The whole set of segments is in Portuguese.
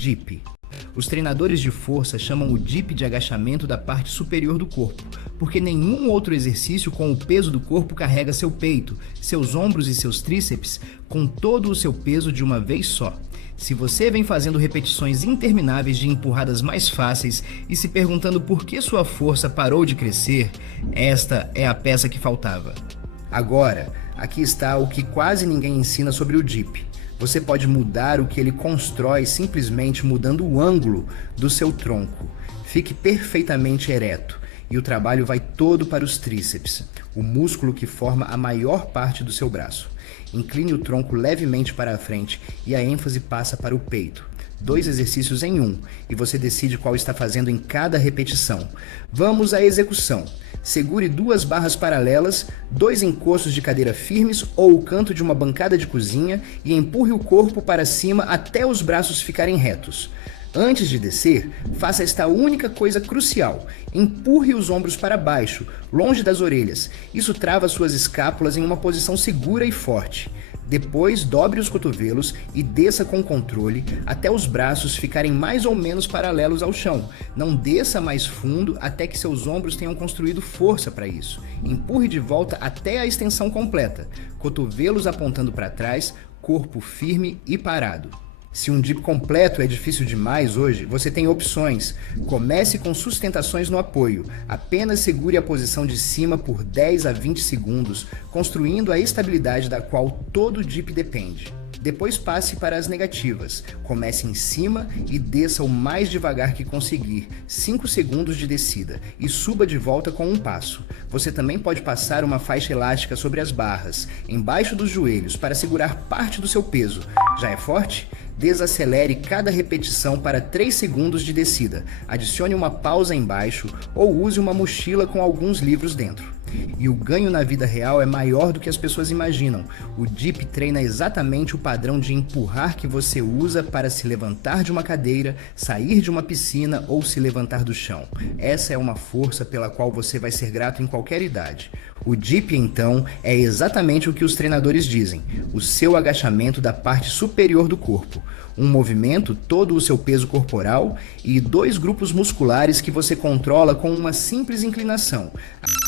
DIP. Os treinadores de força chamam o DIP de agachamento da parte superior do corpo, porque nenhum outro exercício com o peso do corpo carrega seu peito, seus ombros e seus tríceps com todo o seu peso de uma vez só. Se você vem fazendo repetições intermináveis de empurradas mais fáceis e se perguntando por que sua força parou de crescer, esta é a peça que faltava. Agora, aqui está o que quase ninguém ensina sobre o DIP. Você pode mudar o que ele constrói simplesmente mudando o ângulo do seu tronco. Fique perfeitamente ereto e o trabalho vai todo para os tríceps, o músculo que forma a maior parte do seu braço. Incline o tronco levemente para a frente e a ênfase passa para o peito. 2 exercícios em um, e você decide qual está fazendo em cada repetição. Vamos à execução. Segure 2 barras paralelas, 2 encostos de cadeira firmes ou o canto de uma bancada de cozinha e empurre o corpo para cima até os braços ficarem retos. Antes de descer, faça esta única coisa crucial. Empurre os ombros para baixo, longe das orelhas. Isso trava suas escápulas em uma posição segura e forte. Depois, dobre os cotovelos e desça com controle até os braços ficarem mais ou menos paralelos ao chão. Não desça mais fundo até que seus ombros tenham construído força para isso. Empurre de volta até a extensão completa. Cotovelos apontando para trás, corpo firme e parado. Se um DIP completo é difícil demais hoje, você tem opções. Comece com sustentações no apoio. Apenas segure a posição de cima por 10 a 20 segundos, construindo a estabilidade da qual todo DIP depende. Depois passe para as negativas. Comece em cima e desça o mais devagar que conseguir, 5 segundos de descida, e suba de volta com um passo. Você também pode passar uma faixa elástica sobre as barras, embaixo dos joelhos, para segurar parte do seu peso. Já é forte? Desacelere cada repetição para 3 segundos de descida. Adicione uma pausa embaixo ou use uma mochila com alguns livros dentro. E o ganho na vida real é maior do que as pessoas imaginam. O DIP treina exatamente o padrão de empurrar que você usa para se levantar de uma cadeira, sair de uma piscina ou se levantar do chão. Essa é uma força pela qual você vai ser grato em qualquer idade. O DIP, então, é exatamente o que os treinadores dizem, o seu agachamento da parte superior do corpo. Um movimento, todo o seu peso corporal e 2 grupos musculares que você controla com uma simples inclinação.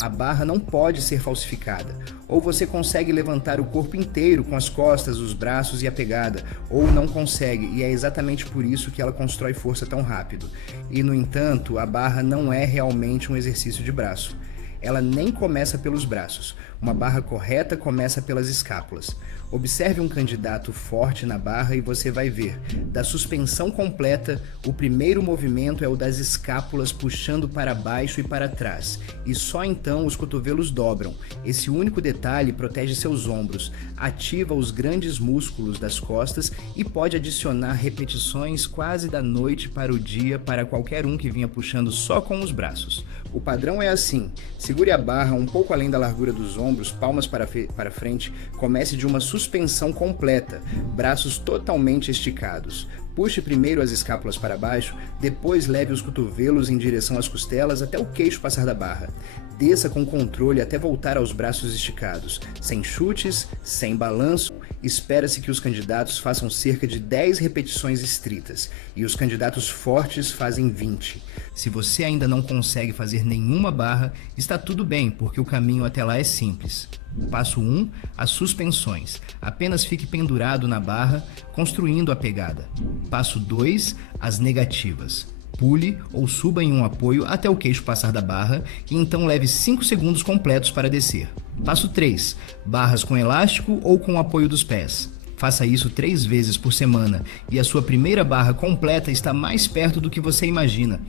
A barra não pode ser falsificada. Ou você consegue levantar o corpo inteiro com as costas, os braços e a pegada, ou não consegue, e é exatamente por isso que ela constrói força tão rápido. E, no entanto, a barra não é realmente um exercício de braço. Ela nem começa pelos braços. Uma barra correta começa pelas escápulas. Observe um candidato forte na barra e você vai ver. Da suspensão completa, o primeiro movimento é o das escápulas puxando para baixo e para trás. E só então os cotovelos dobram. Esse único detalhe protege seus ombros, ativa os grandes músculos das costas e pode adicionar repetições quase da noite para o dia para qualquer um que vinha puxando só com os braços. O padrão é assim: segure a barra um pouco além da largura dos ombros, palmas para frente, comece de uma suspensão completa, braços totalmente esticados. Puxe primeiro as escápulas para baixo, depois leve os cotovelos em direção às costelas até o queixo passar da barra. Desça com controle até voltar aos braços esticados, sem chutes, sem balanço. Espera-se que os candidatos façam cerca de 10 repetições estritas, e os candidatos fortes fazem 20. Se você ainda não consegue fazer nenhuma barra, está tudo bem, porque o caminho até lá é simples. Passo 1, as suspensões. Apenas fique pendurado na barra, construindo a pegada. Passo 2, as negativas. Pule ou suba em um apoio até o queixo passar da barra e então leve 5 segundos completos para descer. Passo 3, barras com elástico ou com apoio dos pés. Faça isso 3 vezes por semana e a sua primeira barra completa está mais perto do que você imagina.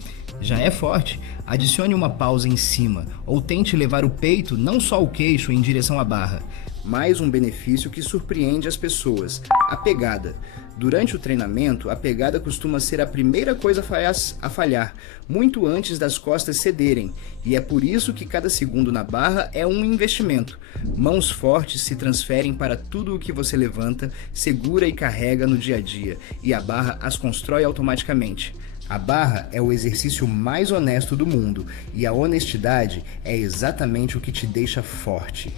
Já é forte? Adicione uma pausa em cima ou tente levar o peito, não só o queixo, em direção à barra. Mais um benefício que surpreende as pessoas: a pegada. Durante o treinamento, a pegada costuma ser a primeira coisa a falhar, muito antes das costas cederem, e é por isso que cada segundo na barra é um investimento. Mãos fortes se transferem para tudo o que você levanta, segura e carrega no dia a dia, e a barra as constrói automaticamente. A barra é o exercício mais honesto do mundo, e a honestidade é exatamente o que te deixa forte.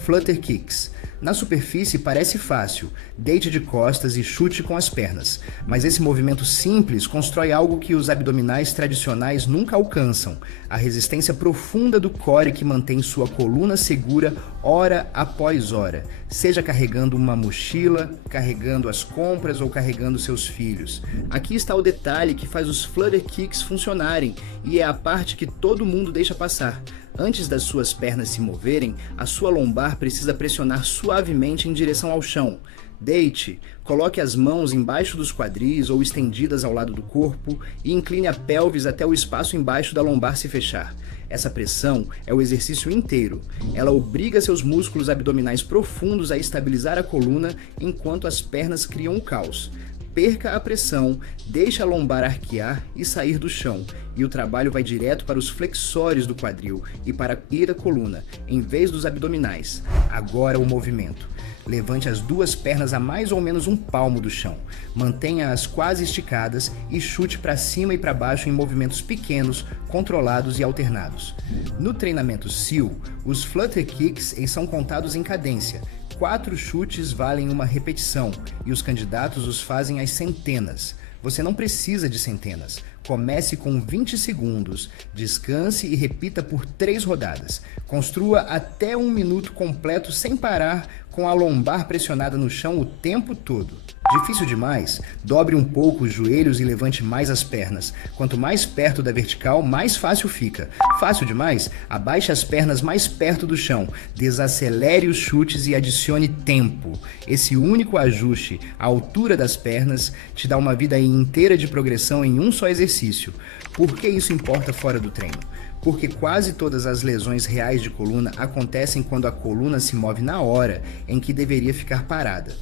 Flutter Kicks. Na superfície parece fácil, deite de costas e chute com as pernas, mas esse movimento simples constrói algo que os abdominais tradicionais nunca alcançam, a resistência profunda do core que mantém sua coluna segura hora após hora, seja carregando uma mochila, carregando as compras ou carregando seus filhos. Aqui está o detalhe que faz os flutter kicks funcionarem e é a parte que todo mundo deixa passar. Antes das suas pernas se moverem, a sua lombar precisa pressionar suavemente em direção ao chão. Deite, coloque as mãos embaixo dos quadris ou estendidas ao lado do corpo e incline a pelvis até o espaço embaixo da lombar se fechar. Essa pressão é o exercício inteiro. Ela obriga seus músculos abdominais profundos a estabilizar a coluna enquanto as pernas criam o caos. Perca a pressão, deixe a lombar arquear e sair do chão, e o trabalho vai direto para os flexores do quadril e para ir à coluna, em vez dos abdominais. Agora o movimento. Levante as duas pernas a mais ou menos um palmo do chão. Mantenha-as quase esticadas e chute para cima e para baixo em movimentos pequenos, controlados e alternados. No treinamento SEAL, os flutter kicks são contados em cadência. 4 chutes valem uma repetição e os candidatos os fazem às centenas. Você não precisa de centenas. Comece com 20 segundos, descanse e repita por 3 rodadas. Construa até 1 minuto completo sem parar, com a lombar pressionada no chão o tempo todo. Difícil demais? Dobre um pouco os joelhos e levante mais as pernas. Quanto mais perto da vertical, mais fácil fica. Fácil demais? Abaixe as pernas mais perto do chão. Desacelere os chutes e adicione tempo. Esse único ajuste à altura das pernas te dá uma vida inteira de progressão em um só exercício. Por que isso importa fora do treino? Porque quase todas as lesões reais de coluna acontecem quando a coluna se move na hora em que deveria ficar parada.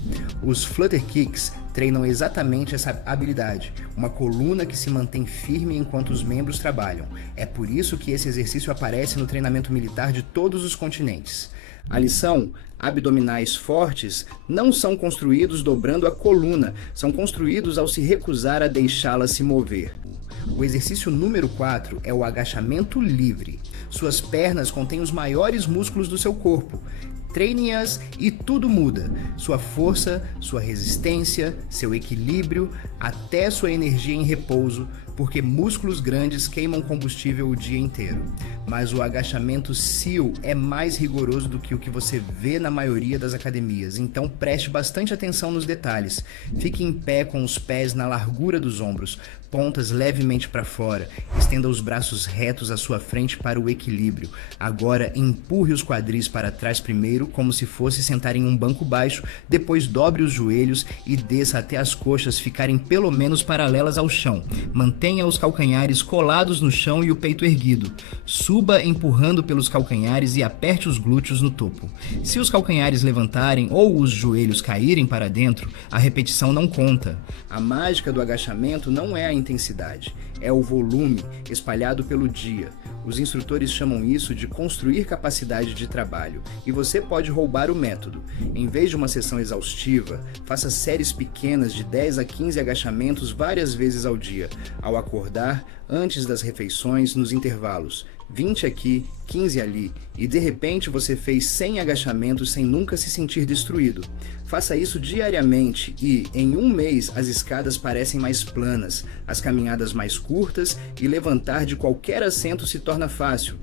Os flutter kicks treinam exatamente essa habilidade, uma coluna que se mantém firme enquanto os membros trabalham. É por isso que esse exercício aparece no treinamento militar de todos os continentes. A lição: abdominais fortes não são construídos dobrando a coluna, são construídos ao se recusar a deixá-la se mover. O exercício número 4 é o agachamento livre. Suas pernas contêm os maiores músculos do seu corpo. Treine-as e tudo muda. Sua força, sua resistência, seu equilíbrio, até sua energia em repouso, porque músculos grandes queimam combustível o dia inteiro. Mas o agachamento SEAL é mais rigoroso do que o que você vê na maioria das academias, então preste bastante atenção nos detalhes. Fique em pé com os pés na largura dos ombros, pontas levemente para fora, estenda os braços retos à sua frente para o equilíbrio. Agora empurre os quadris para trás primeiro, como se fosse sentar em um banco baixo, depois dobre os joelhos e desça até as coxas ficarem pelo menos paralelas ao chão. Mantenha os calcanhares colados no chão e o peito erguido. Suba empurrando pelos calcanhares e aperte os glúteos no topo. Se os calcanhares levantarem ou os joelhos caírem para dentro, a repetição não conta. A mágica do agachamento não é a intensidade, é o volume espalhado pelo dia. Os instrutores chamam isso de construir capacidade de trabalho, e você pode roubar o método. Em vez de uma sessão exaustiva, faça séries pequenas de 10 a 15 agachamentos várias vezes ao dia, ao acordar, antes das refeições, nos intervalos. 20 aqui, 15 ali, e de repente você fez 100 agachamentos sem nunca se sentir destruído. Faça isso diariamente e, em um mês, as escadas parecem mais planas, as caminhadas mais curtas e levantar de qualquer assento se torna fácil.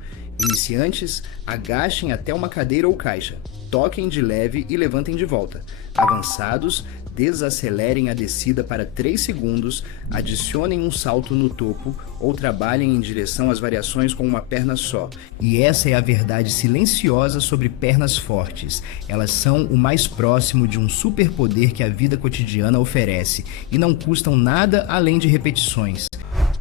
Iniciantes, agachem até uma cadeira ou caixa, toquem de leve e levantem de volta. Avançados, desacelerem a descida para 3 segundos, adicionem um salto no topo ou trabalhem em direção às variações com uma perna só. E essa é a verdade silenciosa sobre pernas fortes. Elas são o mais próximo de um superpoder que a vida cotidiana oferece e não custam nada além de repetições.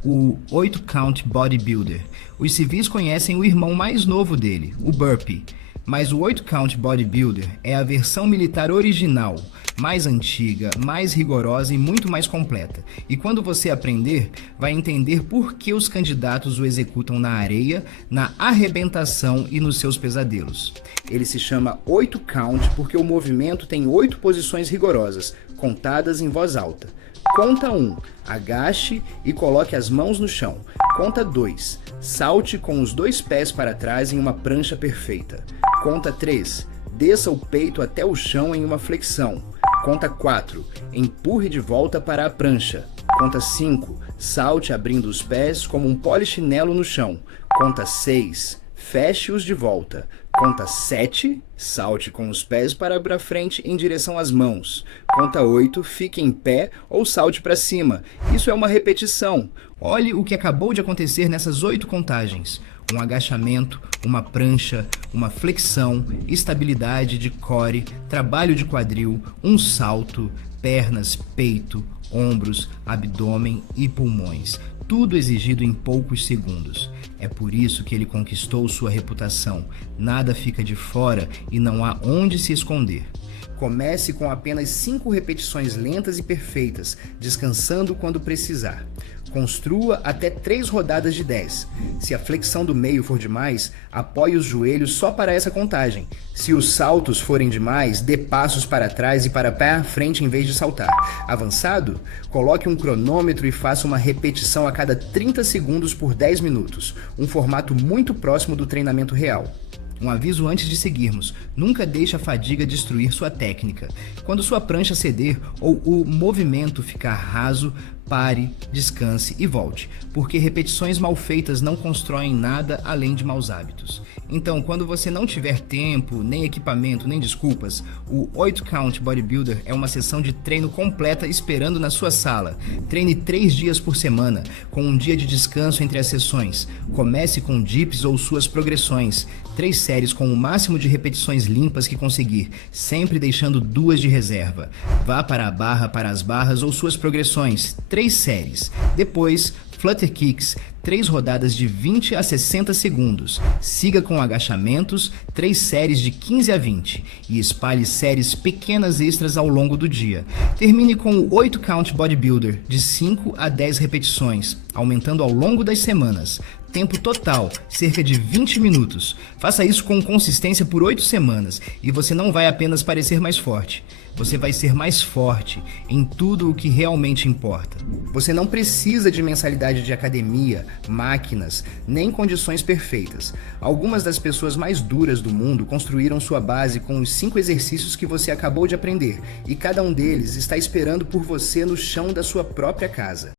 O 8 Count Bodybuilder. Os civis conhecem o irmão mais novo dele, o Burpee. Mas o 8 Count Bodybuilder é a versão militar original, mais antiga, mais rigorosa e muito mais completa. E quando você aprender, vai entender por que os candidatos o executam na areia, na arrebentação e nos seus pesadelos. Ele se chama 8 Count porque o movimento tem 8 posições rigorosas, contadas em voz alta. Conta 1, agache e coloque as mãos no chão. Conta 2, salte com os 2 pés para trás em uma prancha perfeita. Conta 3, Desça o peito até o chão em uma flexão. Conta 4. Empurre de volta para a prancha. Conta 5. Salte abrindo os pés como um polichinelo no chão. Conta 6. Feche-os de volta. Conta 7. Salte com os pés para frente em direção às mãos. Conta 8. Fique em pé ou salte para cima. Isso é uma repetição. Olhe o que acabou de acontecer nessas 8 contagens. Um agachamento, uma prancha, uma flexão, estabilidade de core, trabalho de quadril, um salto, pernas, peito, ombros, abdômen e pulmões. Tudo exigido em poucos segundos. É por isso que ele conquistou sua reputação. Nada fica de fora e não há onde se esconder. Comece com apenas 5 repetições lentas e perfeitas, descansando quando precisar. Construa até 3 rodadas de 10. Se a flexão do meio for demais, apoie os joelhos só para essa contagem. Se os saltos forem demais, dê passos para trás e para pé à frente em vez de saltar. Avançado? Coloque um cronômetro e faça uma repetição a cada 30 segundos por 10 minutos. Um formato muito próximo do treinamento real. Um aviso antes de seguirmos: nunca deixe a fadiga destruir sua técnica. Quando sua prancha ceder ou o movimento ficar raso, pare, descanse e volte, porque repetições mal feitas não constroem nada além de maus hábitos. Então, quando você não tiver tempo, nem equipamento, nem desculpas, o 8 Count Bodybuilder é uma sessão de treino completa esperando na sua sala. Treine 3 dias por semana, com um dia de descanso entre as sessões. Comece com dips ou suas progressões. 3 séries com o máximo de repetições limpas que conseguir, sempre deixando 2 de reserva. Vá para a barra para as barras ou suas progressões. 3 séries. Depois, Flutter Kicks, 3 rodadas de 20 a 60 segundos. Siga com agachamentos, 3 séries de 15 a 20 e espalhe séries pequenas extras ao longo do dia. Termine com o 8 Count Bodybuilder, de 5 a 10 repetições, aumentando ao longo das semanas. Tempo total, cerca de 20 minutos. Faça isso com consistência por 8 semanas e você não vai apenas parecer mais forte. Você vai ser mais forte em tudo o que realmente importa. Você não precisa de mensalidade de academia, máquinas, nem condições perfeitas. Algumas das pessoas mais duras do mundo construíram sua base com os 5 exercícios que você acabou de aprender, e cada um deles está esperando por você no chão da sua própria casa.